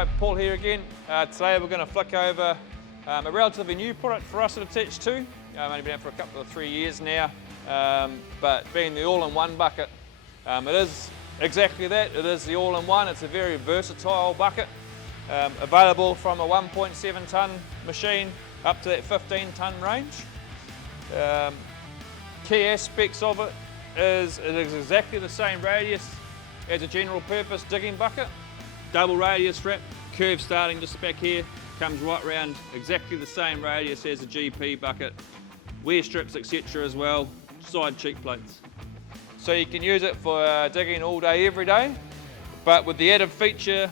Hi, Paul here again. Today we're going to flick over a relatively new product for us at Attach 2. I've only been out for a couple of 3 years now, but being the all-in-one bucket, it is exactly that. It is the all-in-one. It's a very versatile bucket, available from a 1.7 tonne machine up to that 15 tonne range. Key aspects of it is exactly the same radius as a general purpose digging bucket. Double radius wrap, curve starting just back here, comes right round exactly the same radius as a GP bucket. Wear strips, etc. as well, side cheek plates. So you can use it for digging all day, every day, but with the added feature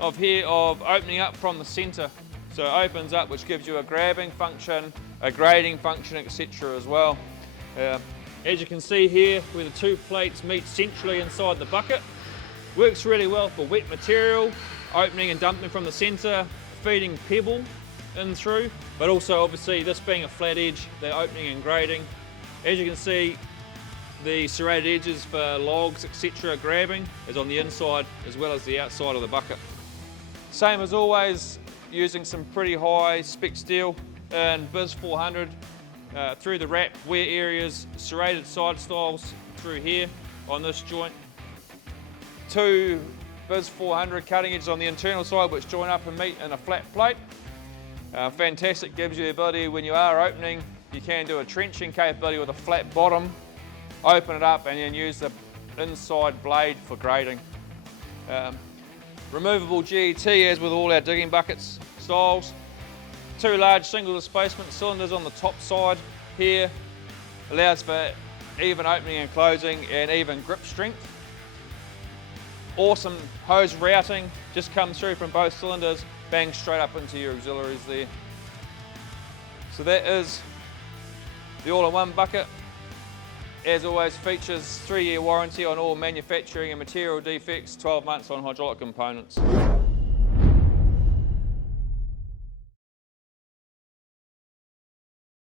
of opening up from the centre. So it opens up, which gives you a grabbing function, a grading function, etc. as well. As you can see here, where the two plates meet centrally inside the bucket, works really well for wet material, opening and dumping from the centre, feeding pebble in through, but also obviously this being a flat edge, the opening and grading. As you can see, the serrated edges for logs, etc. grabbing is on the inside as well as the outside of the bucket. Same as always, using some pretty high spec steel in BIS400 through the wrap, wear areas, serrated side styles through here on this joint. Two BIS400 cutting edges on the internal side which join up and meet in a flat plate. Fantastic, gives you the ability when you are opening, you can do a trenching capability with a flat bottom, open it up and then use the inside blade for grading. Removable GET as with all our digging buckets styles. Two large single displacement cylinders on the top side here, allows for even opening and closing and even grip strength. Awesome hose routing, just comes through from both cylinders, bang straight up into your auxiliaries there. So that is the all-in-one bucket. As always, features 3-year warranty on all manufacturing and material defects, 12 months on hydraulic components.